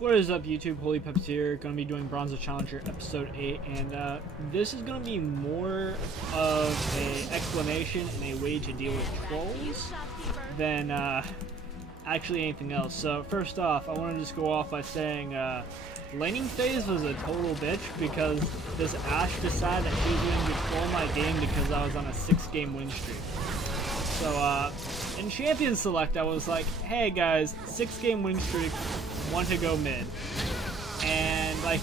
What is up, YouTube? HOLYPEPSI here. Going to be doing Bronze Challenger Episode 8, and this is going to be more of an explanation and a way to deal with trolls than actually anything else. So first off, I want to just go off by saying laning phase was a total bitch because this Ashe decided that he was going to control my game because I was on a 6-game win streak. So in Champion Select, I was like, hey guys, 6-game win streak, want to go mid. And like,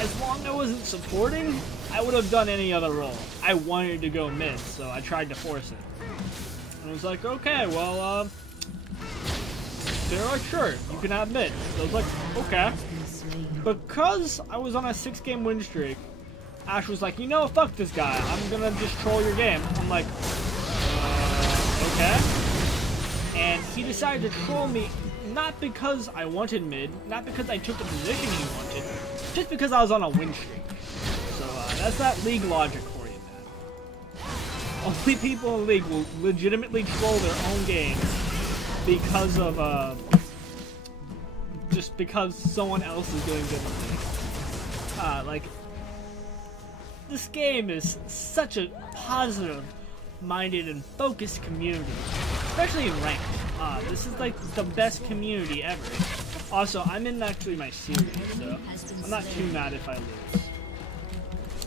as long as I wasn't supporting, I would have done any other role. I wanted to go mid, so I tried to force it. And I was like, okay, well, they're like, sure, you can have mid. So I was like, okay. Because I was on a 6-game win streak, Ashe was like, you know, fuck this guy. I'm gonna just troll your game. I'm like, okay. And he decided to troll me, not because I wanted mid, not because I took the position he wanted, just because I was on a win streak. So that's that league logic for you, man. Only people in league will legitimately troll their own games because of just because someone else is doing good in league. Like, this game is such a positive-minded and focused community, especially in ranked. This is like the best community ever. Also, I'm in actually my series, so I'm not too mad if I lose.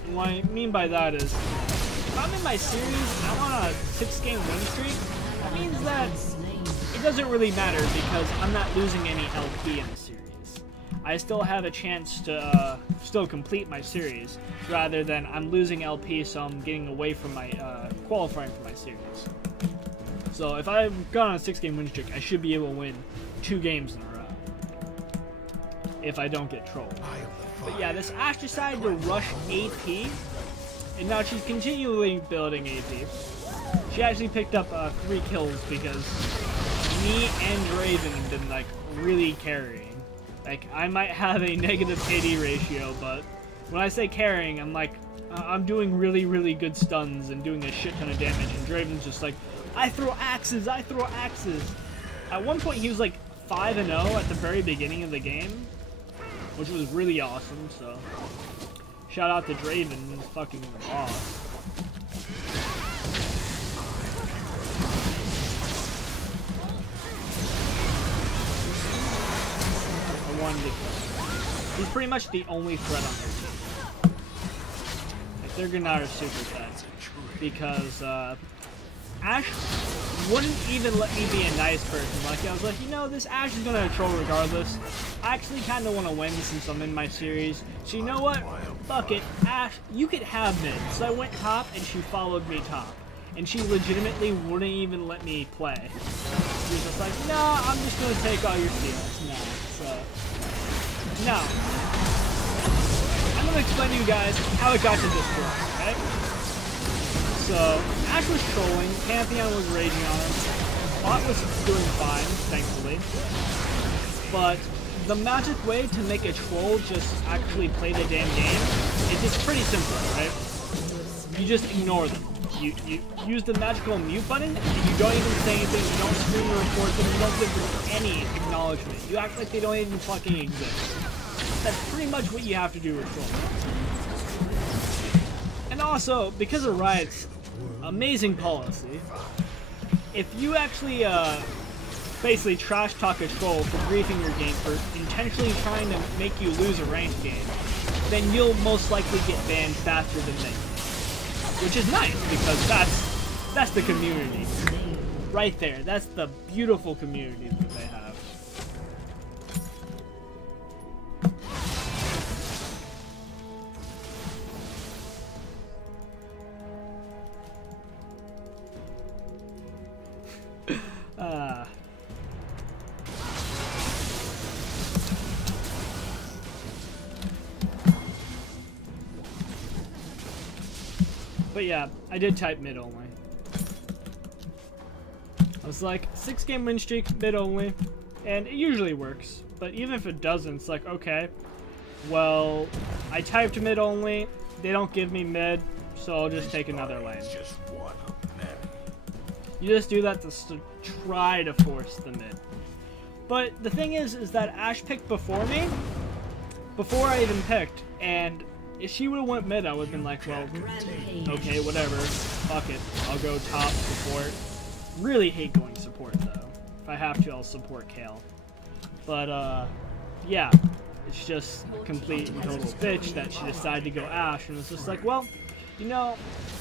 And what I mean by that is, if I'm in my series, I'm on a 6-game win streak, that means that it doesn't really matter because I'm not losing any LP in the series. I still have a chance to still complete my series, rather than I'm losing LP, so I'm getting away from my qualifying for my series. So if I've gone on a 6-game win streak, I should be able to win 2 games in a row if I don't get trolled. But yeah, this Ashe decided to rush AP, and now she's continually building AP. She actually picked up 3 kills because me and Draven have been like really carrying. Like, I might have a negative KD ratio, but when I say carrying, I'm like, I'm doing really good stuns and doing a shit ton of damage, and Draven's just like, I throw axes, I throw axes. At one point, he was like 5-0 at the very beginning of the game, which was really awesome, so shout out to Draven, he's fucking boss. He's pretty much the only threat on their team. Like, their Grenadier is super fast because Ashe wouldn't even let me be a nice person. Like, I was like, you know, this Ashe is gonna troll regardless. I actually kind of want to win since I'm in my series. So you know what? Fuck it, Ashe, you could have mid. So I went top and she followed me top, and she legitimately wouldn't even let me play. She was just like, no, I'm just gonna take all your steals. No, so. Now, I'm going to explain to you guys how it got to this point, okay? So, Ashe was trolling, Pantheon was raging on him, Bot was doing fine, thankfully, but the magic way to make a troll just actually play the damn game is just pretty simple, right? You just ignore them. You use the magical mute button, and you don't even say anything, you don't scream or report them, you don't give them any acknowledgement. You act like they don't even fucking exist. That's pretty much what you have to do with trolls. And also, because of Riot's amazing policy, if you actually basically trash talk a troll for griefing your game, for intentionally trying to make you lose a ranked game, then you'll most likely get banned faster than they. Which is nice, because that's the community. Right there. That's the beautiful community that they have. But yeah, I did type mid only. I was like, 6-game win streak, mid only, and it usually works. But even if it doesn't, it's like, okay, well, I typed mid only, they don't give me mid, so I'll just take another lane. You just do that to try to force the mid. But the thing is that Ashe picked before me, before I even picked, and if she would have went mid, I would have been like, well, okay, whatever, fuck it, I'll go top support. Really hate going support though. If I have to, I'll support Kale. But yeah, it's just a complete and total bitch that she decided to go Ashe, and it's just like, well, you know,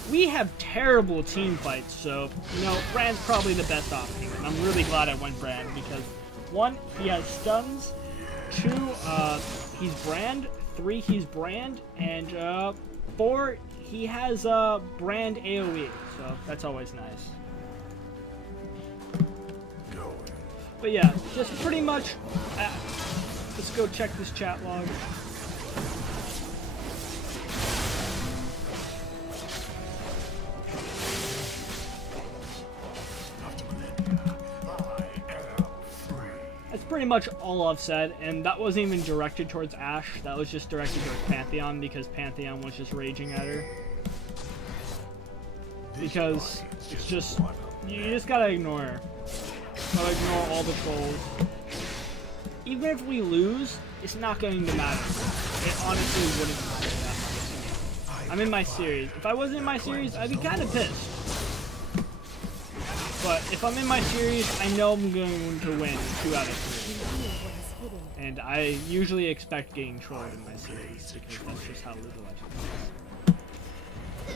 we have terrible team fights, so, you know, Brand's probably the best option, and I'm really glad I went Brand, because 1, he has stuns, 2, he's Brand, 3, he's Brand, and 4, he has Brand AoE, so that's always nice. But yeah, just pretty much, let's go check this chat log. That's pretty much all I've said, and that wasn't even directed towards Ashe, that was just directed towards Pantheon, because Pantheon was just raging at her. Because it's just, you just gotta ignore her. Gotta ignore all the trolls. Even if we lose, it's not going to matter. It honestly wouldn't matter that much. I'm in my series. If I wasn't in my series, I'd be kind of pissed. But if I'm in my series, I know I'm going to win 2 out of 3. And I usually expect getting trolled in my series, because that's just how League of Legends is.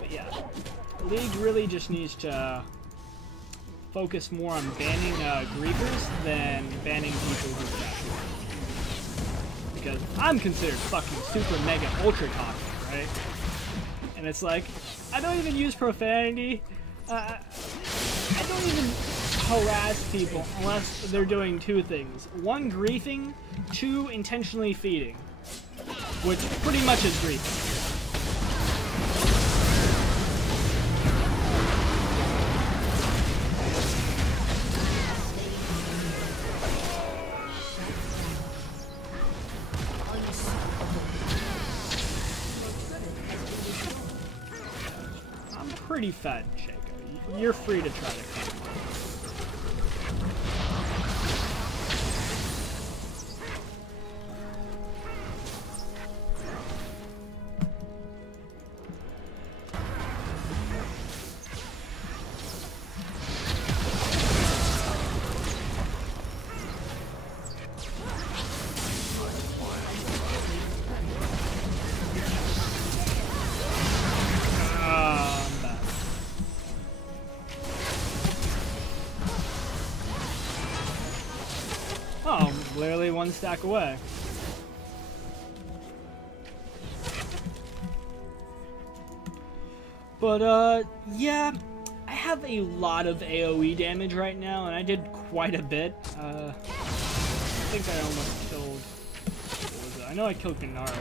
But yeah, League really just needs to focus more on banning griefers than banning people who dash. Because I'm considered fucking super mega ultra toxic, right? And it's like, I don't even use profanity. I don't even harass people unless they're doing 2 things. 1, griefing, 2, intentionally feeding. Which pretty much is griefing. Pretty fed, Shaco. You're free to try to come. Oh, literally 1 stack away. But, yeah, I have a lot of AoE damage right now, and I did quite a bit. I think I almost killed, what was it? I know I killed Gennaro,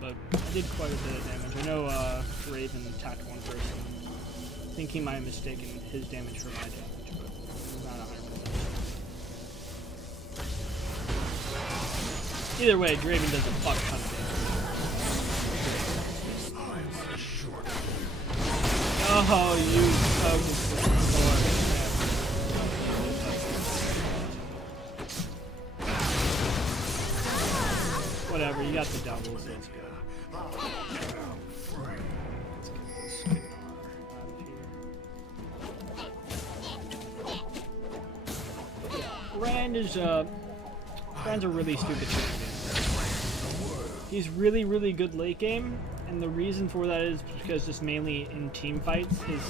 but I did quite a bit of damage. I know, Raven attacked 1 person. I think he might have mistaken his damage for my damage, but I'm not 100%. Either way, Draven does a fuck ton of damage. Oh, you fucking whatever, you got the doubles, let's go. Brand's a really stupid champion. He's really, really good late game, and the reason for that is because just mainly in team fights, his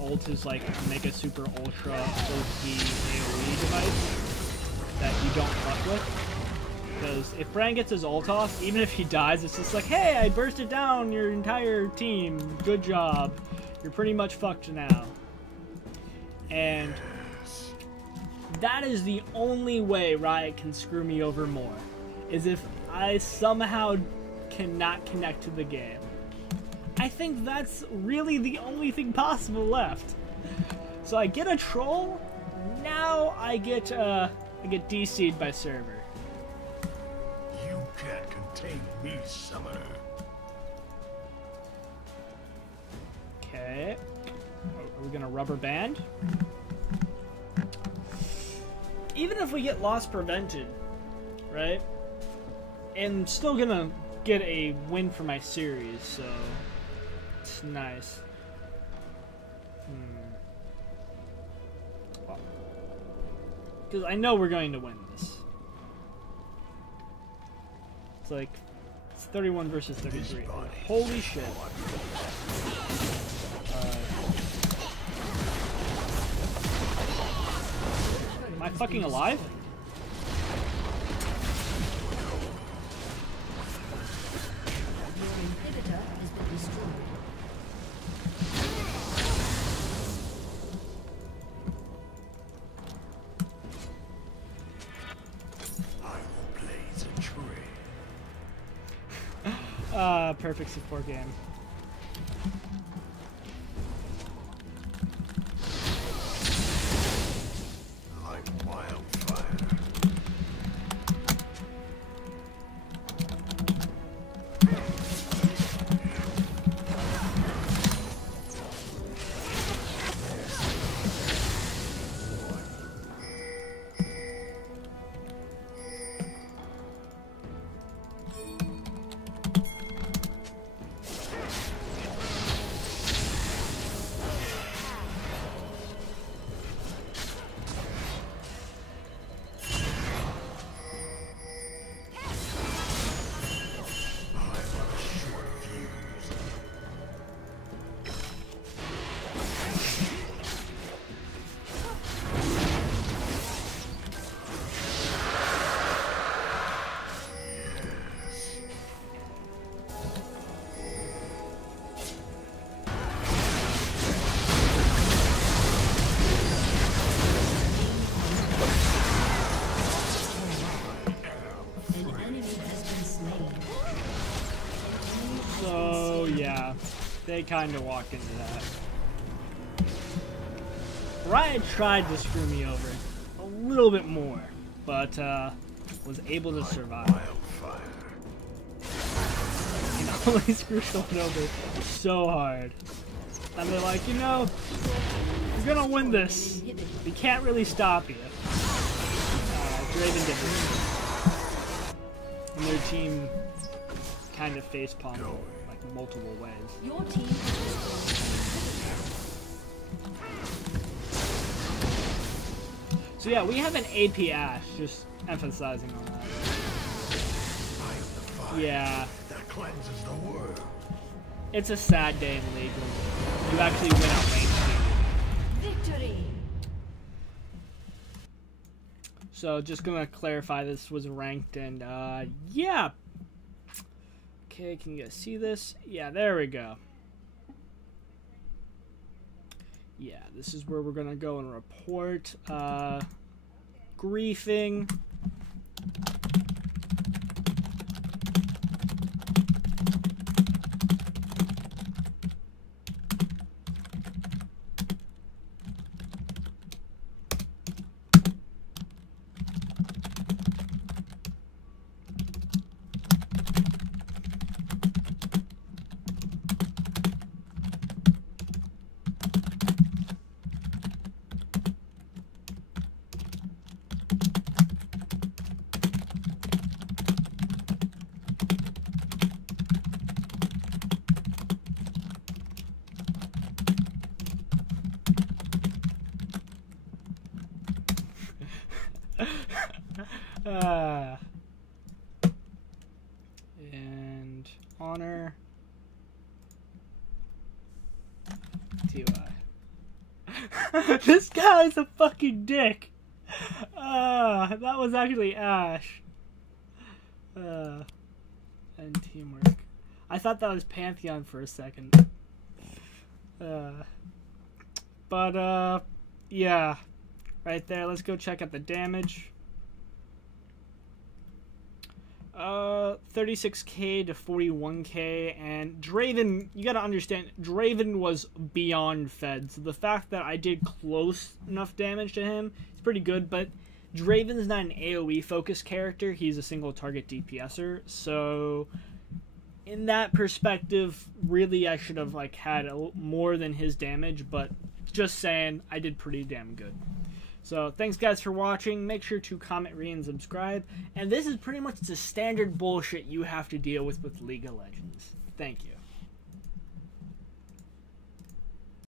ult is like mega super ultra OP AoE device that you don't fuck with. Because if Brand gets his ult off, even if he dies, it's just like, hey, I bursted down your entire team, good job. You're pretty much fucked now. And that is the only way Riot can screw me over more, is if I somehow cannot connect to the game. I think that's really the only thing possible left. So I get a troll, now I get DC'd by server. You can't contain me, summoner. Okay. Are we gonna rubber band? even if we get loss prevented, right? I'm still gonna get a win for my series, so it's nice. Because I know we're going to win this. It's like, it's 31 versus 33. Holy shit. Am I fucking alive? Perfect support game. Like wildfire. So yeah, they kind of walk into that. Riot tried to screw me over a little bit more, but was able to survive. You know, only screw someone over so hard. And they're like, you know, you're gonna win this. We can't really stop you. Draven didn't. And their team kind of face palmed like multiple ways. Your team. So yeah, we have an AP Ashe, just emphasizing on that. Yeah. That cleanses the world. It's a sad day in League when you actually win a ranked game. Victory. So just gonna clarify, this was ranked, and yeah. Okay, can you guys see this? Yeah, there we go. Yeah, this is where we're gonna go and report griefing. And honor TY. This guy's a fucking dick. That was actually Ashe. And teamwork. I thought that was Pantheon for a second. But yeah. Right there, let's go check out the damage. 36k to 41k, and Draven, you gotta understand, Draven was beyond fed, so the fact that I did close enough damage to him is pretty good, but Draven's not an AoE focused character, he's a single target DPSer, so in that perspective, really I should have like had more than his damage, but just saying, I did pretty damn good. So thanks guys for watching. Make sure to comment, rate, and subscribe. And this is pretty much the standard bullshit you have to deal with League of Legends. Thank you.